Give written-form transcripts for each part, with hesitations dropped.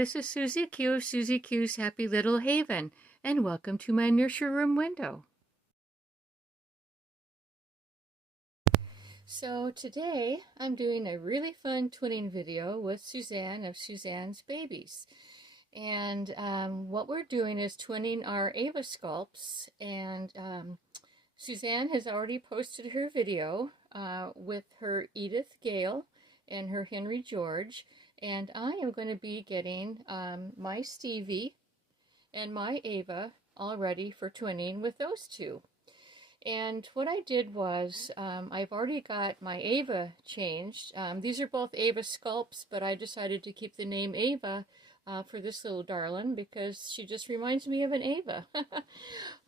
this is Susie Q of Susie Q's Happy Little Haven, and welcome to my nursery room window. So today I'm doing a really fun twinning video with Suzanne of Suzanne's Babies. And what we're doing is twinning our Eva sculpts, and Suzanne has already posted her video with her Edith Gale and her Henry George. And I am going to be getting my Stevie and my Eva all ready for twinning with those two. And what I did was, I've already got my Eva changed. These are both Eva sculpts, but I decided to keep the name Eva for this little darling because she just reminds me of an Eva.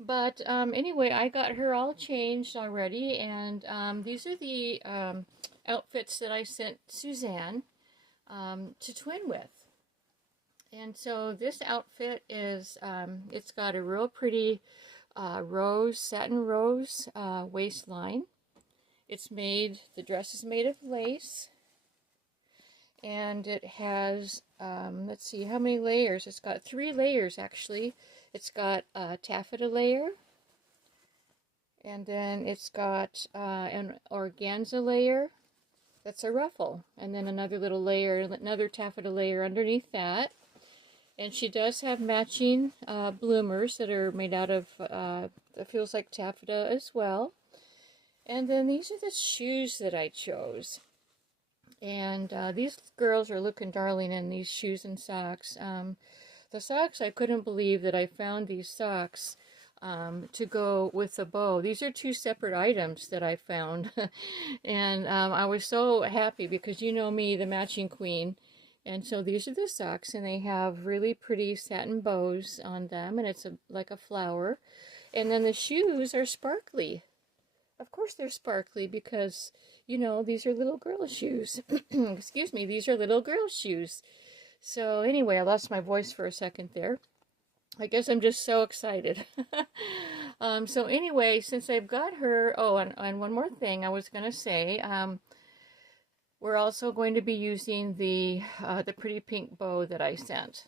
But anyway, I got her all changed already, and these are the outfits that I sent Suzanne to twin with. And so this outfit is, it's got a real pretty satin rose waistline. It's made, the dress is made of lace, and it has, let's see how many layers. It's got 3 layers actually. It's got a taffeta layer, and then it's got an organza layer. That's a ruffle, and then another little layer, another taffeta layer underneath that. And she does have matching bloomers that are made out of, it feels like taffeta as well. And then these are the shoes that I chose. And these girls are looking darling in these shoes and socks. The socks, I couldn't believe that I found these socks to go with the bow. These are 2 separate items that I found. And I was so happy because you know me, the matching queen. And so these are the socks, and they have really pretty satin bows on them, and it's like a flower. And then the shoes are sparkly. Of course they're sparkly because, you know, these are little girl shoes. Excuse me, these are little girl shoes. So anyway, I lost my voice for a second there. I guess I'm just so excited. So anyway, since I've got her, oh, and one more thing I was going to say, we're also going to be using the pretty pink bow that I sent.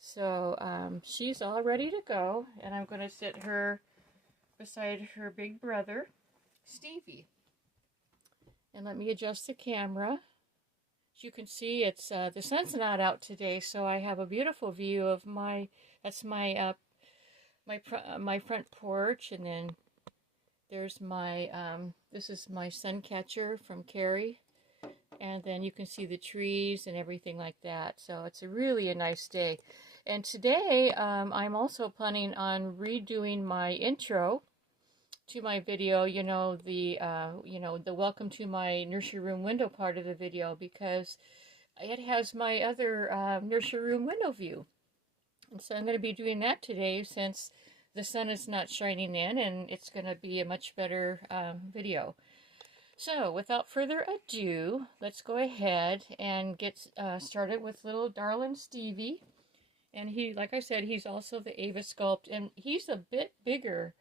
So she's all ready to go, and I'm going to sit her beside her big brother, Stevie. And let me adjust the camera. As you can see, it's the sun's not out today, so I have a beautiful view of my, that's my my front porch, and then there's my this is my sun catcher from Carrie. And then you can see the trees and everything like that. So it's really a nice day. And today I'm also planning on redoing my intro to my video, you know, the welcome to my nursery room window part of the video, because it has my other nursery room window view. And so I'm going to be doing that today since the sun is not shining in, and it's going to be a much better video. So, without further ado, let's go ahead and get started with little darling Stevie. And he, like I said, he's also the Eva sculpt, and he's a bit bigger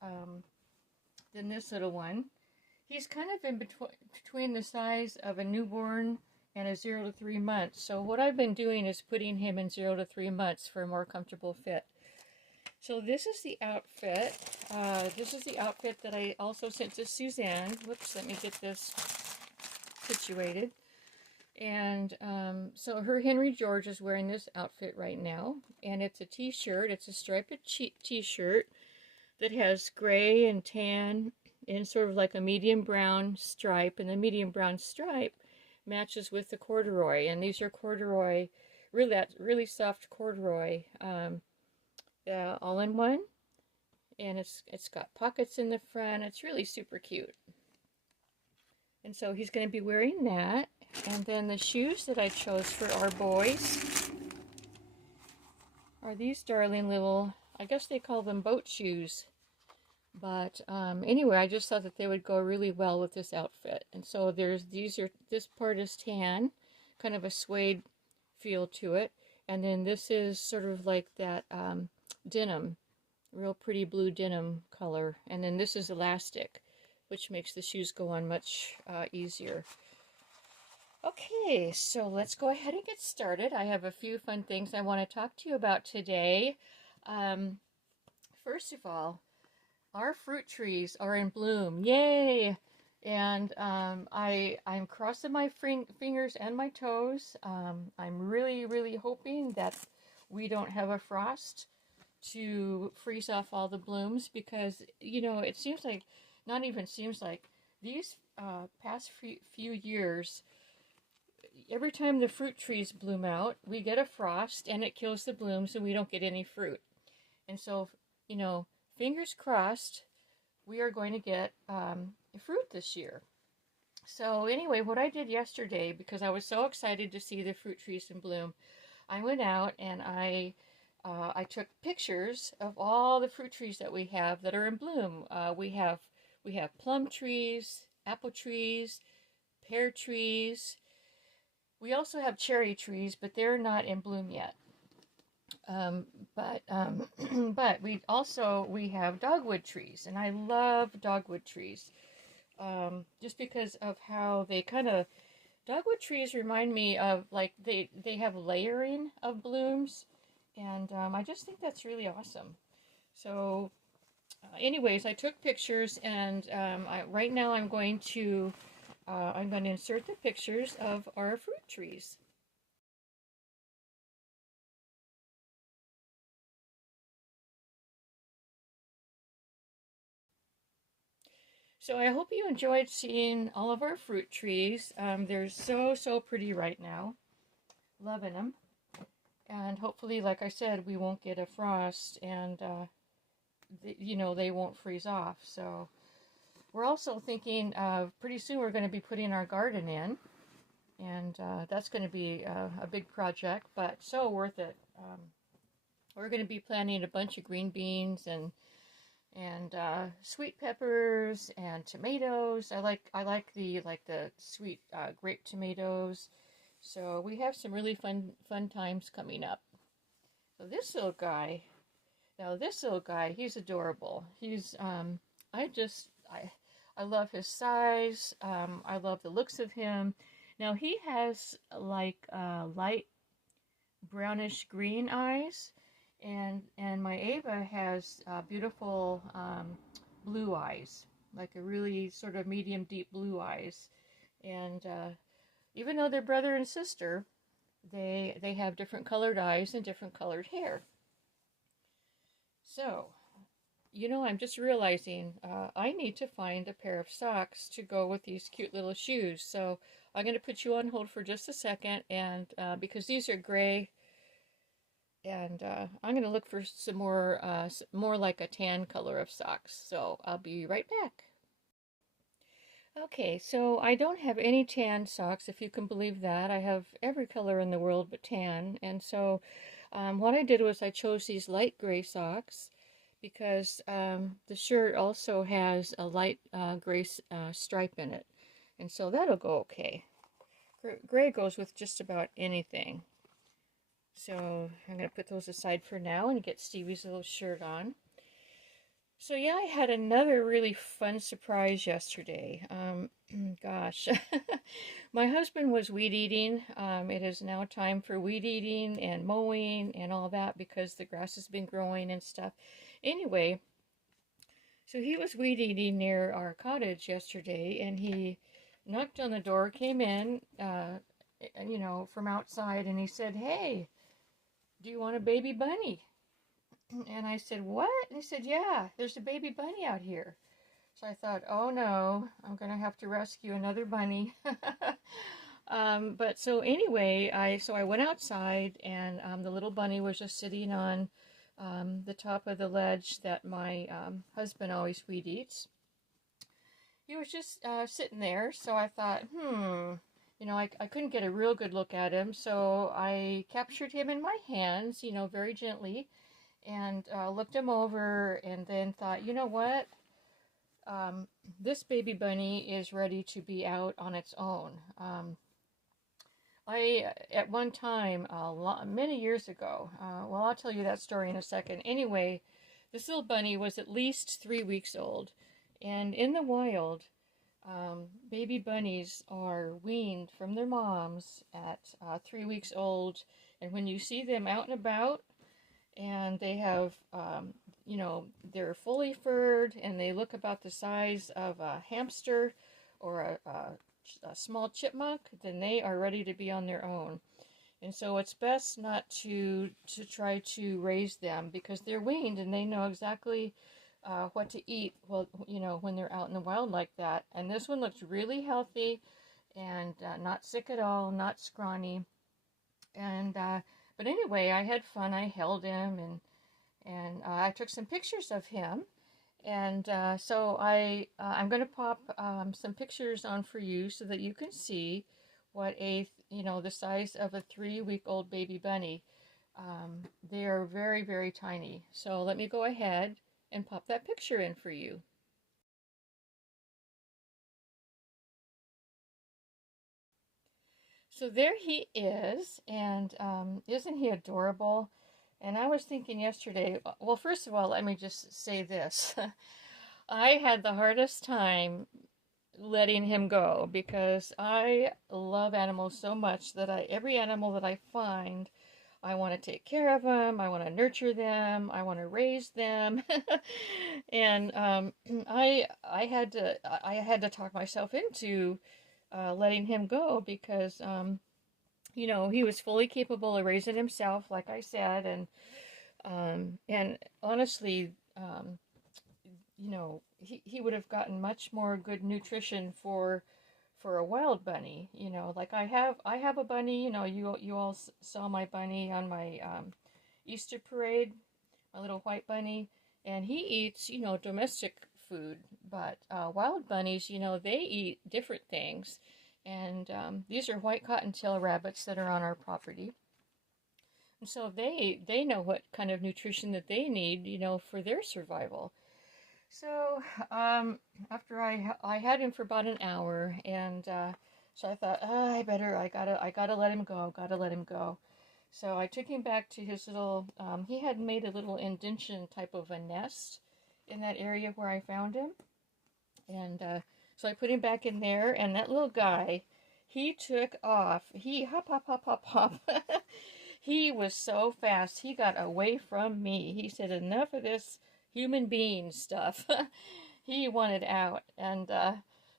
than this little one. He's kind of in between the size of a newborn and a 0 to 3 months. So what I've been doing is putting him in 0 to 3 months for a more comfortable fit. So this is the outfit. This is the outfit that I also sent to Suzanne. Whoops, let me get this situated. And so her Henry George is wearing this outfit right now. And it's a t-shirt. It's a striped t-shirt that has gray and tan and sort of like a medium brown stripe. And the medium brown stripe matches with the corduroy. And these are corduroy, really soft corduroy. All in one, and it's got pockets in the front. It's really super cute. And so he's going to be wearing that. And then the shoes that I chose for our boys are these darling little, I guess they call them boat shoes. But anyway, I just thought that they would go really well with this outfit. And so this part is tan, kind of a suede feel to it. And then this is sort of like that denim, real pretty blue denim color, and then this is elastic, which makes the shoes go on much easier. Okay, so let's go ahead and get started. I have a few fun things I want to talk to you about today. Um, First of all, our fruit trees are in bloom. Yay! And I'm crossing my fingers and my toes. I'm really hoping that we don't have a frost to freeze off all the blooms because, it seems like, not even seems like, these past few years, every time the fruit trees bloom out, we get a frost and it kills the blooms and we don't get any fruit. And so, you know, fingers crossed, we are going to get fruit this year. So anyway, what I did yesterday, because I was so excited to see the fruit trees in bloom, I went out and I took pictures of all the fruit trees that we have that are in bloom. We have plum trees, apple trees, pear trees. We also have cherry trees, but they're not in bloom yet. Um, but we have dogwood trees, and I love dogwood trees. Just because of how they kind of dogwood trees remind me of, like, they have layering of blooms, and I just think that's really awesome. So, anyways, I took pictures, and right now I'm going to insert the pictures of our fruit trees. So I hope you enjoyed seeing all of our fruit trees. They're so pretty right now. Loving them. And hopefully, like I said, we won't get a frost and, they won't freeze off. So we're also thinking pretty soon we're going to be putting our garden in. And that's going to be a big project, but so worth it. We're going to be planting a bunch of green beans and sweet peppers and tomatoes. I like the sweet grape tomatoes. So we have some really fun times coming up. So this little guy, he's adorable. He's I just I love his size. I love the looks of him. Now he has like light brownish green eyes. And my Ava has beautiful blue eyes, like a really sort of medium deep blue eyes. And even though they're brother and sister, they have different colored eyes and different colored hair. So, I'm just realizing I need to find a pair of socks to go with these cute little shoes. So I'm going to put you on hold for just a second, and because these are gray. And I'm going to look for some more like a tan color of socks. So I'll be right back. Okay, so I don't have any tan socks, if you can believe that. I have every color in the world but tan. And so what I did was I chose these light gray socks because the shirt also has a light gray stripe in it. And so that'll go okay. Gray goes with just about anything. So I'm going to put those aside for now and get Stevie's little shirt on. So yeah, I had another really fun surprise yesterday. Gosh, my husband was weed eating. It is now time for weed eating and mowing and all that because the grass has been growing and stuff. Anyway, so he was weed eating near our cottage yesterday, and he knocked on the door, came in, from outside, and he said, "Hey, do you want a baby bunny?" And I said, "What?" And he said, "Yeah, there's a baby bunny out here." So I thought, oh no, I'm going to have to rescue another bunny. But so anyway, I went outside, and the little bunny was just sitting on the top of the ledge that my husband always weed eats. He was just sitting there, so I thought, I couldn't get a real good look at him, so I captured him in my hands, very gently, and looked him over, and then thought, you know what? This baby bunny is ready to be out on its own. At one time, many years ago, well, I'll tell you that story in a second. Anyway, this little bunny was at least 3 weeks old, and in the wild, Baby bunnies are weaned from their moms at 3 weeks old, and when you see them out and about, and they have, they're fully furred, and they look about the size of a hamster or a small chipmunk, then they are ready to be on their own. And so it's best not to try to raise them because they're weaned and they know exactly what to eat. Well, when they're out in the wild like that. And this one looks really healthy and not sick at all, not scrawny. And but anyway, I had fun. I held him and I took some pictures of him. And so I'm going to pop some pictures on for you so that you can see what the size of a 3-week-old baby bunny. They are very, very tiny. So let me go ahead and pop that picture in for you. So there he is, and isn't he adorable? And I was thinking yesterday, well, first of all, let me just say this. I had the hardest time letting him go because I love animals so much that every animal that I find, I want to take care of them, I want to nurture them, I want to raise them. And I had to talk myself into letting him go because he was fully capable of raising himself, like I said, and honestly, he would have gotten much more good nutrition for a wild bunny. Like I have a bunny. You all saw my bunny on my Easter parade, my little white bunny, and he eats domestic food. But wild bunnies, they eat different things, and these are white cottontail rabbits that are on our property. And so they know what kind of nutrition that they need, for their survival. So after I had him for about an hour, and so I thought, I gotta let him go. So I took him back to his little. He had made a little indention type of a nest in that area where I found him, and so I put him back in there. And that little guy, he took off. He hop hop hop hop hop. He was so fast. He got away from me. He said, "Enough of this human being stuff." He wanted out. And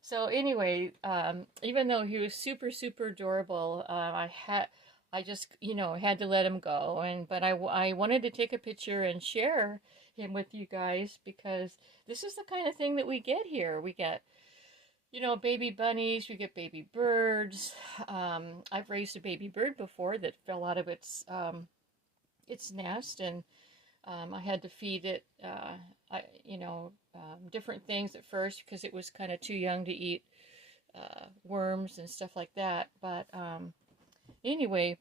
so anyway, even though he was super, super adorable, I just, had to let him go. But I wanted to take a picture and share him with you guys because this is the kind of thing that we get here. We get, baby bunnies, we get baby birds. I've raised a baby bird before that fell out of its nest, and I had to feed it, different things at first because it was kind of too young to eat worms and stuff like that. But anyway,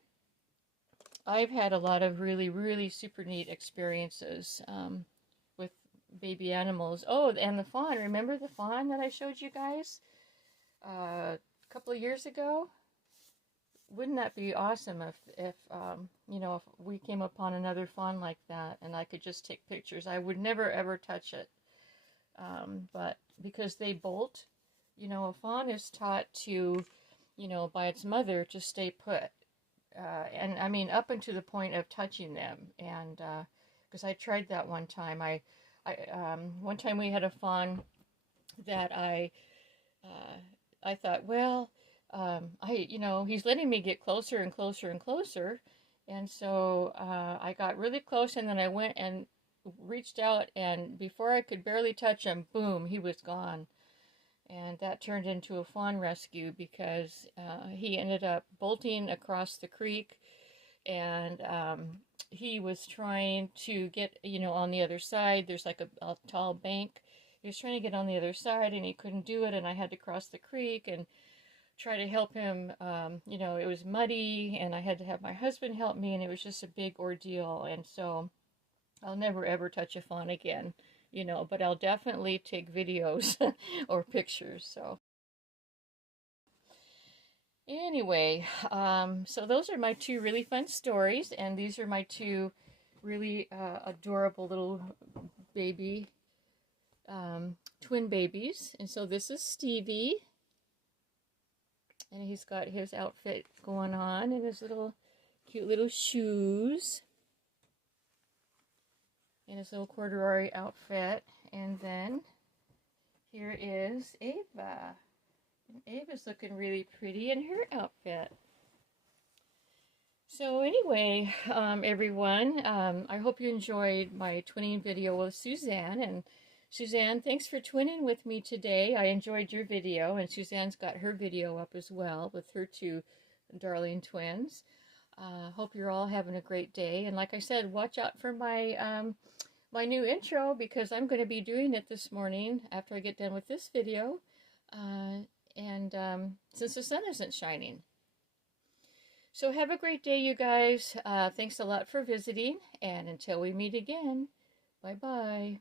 I've had a lot of really, really super neat experiences with baby animals. Oh, and the fawn. Remember the fawn that I showed you guys a couple of years ago? Wouldn't that be awesome if we came upon another fawn like that and I could just take pictures? I would never ever touch it, but because they bolt, a fawn is taught to, by its mother to stay put, and I mean up until the point of touching them. And because I tried that one time, one time we had a fawn that I thought, well. He's letting me get closer and closer and closer. And so I got really close, and then I went and reached out, and before I could barely touch him, boom, he was gone. And that turned into a fawn rescue because he ended up bolting across the creek, and he was trying to get, on the other side. There's like a tall bank. He was trying to get on the other side, and he couldn't do it, and I had to cross the creek and try to help him. It was muddy, and I had to have my husband help me, and it was just a big ordeal. And so I'll never ever touch a fawn again, but I'll definitely take videos or pictures. So anyway, so those are my two really fun stories, and these are my two really adorable little baby twin babies. And so this is Stevie. And he's got his outfit going on and his little cute little shoes. And his little corduroy outfit. And then here is Ava. And Ava's looking really pretty in her outfit. So anyway, everyone, I hope you enjoyed my twinning video with Suzanne. And Suzanne, thanks for twinning with me today. I enjoyed your video, and Suzanne's got her video up as well with her two darling twins. Hope you're all having a great day. And like I said, watch out for my my new intro, because I'm going to be doing it this morning after I get done with this video. Since the sun isn't shining. So have a great day, you guys. Thanks a lot for visiting, and until we meet again, bye-bye.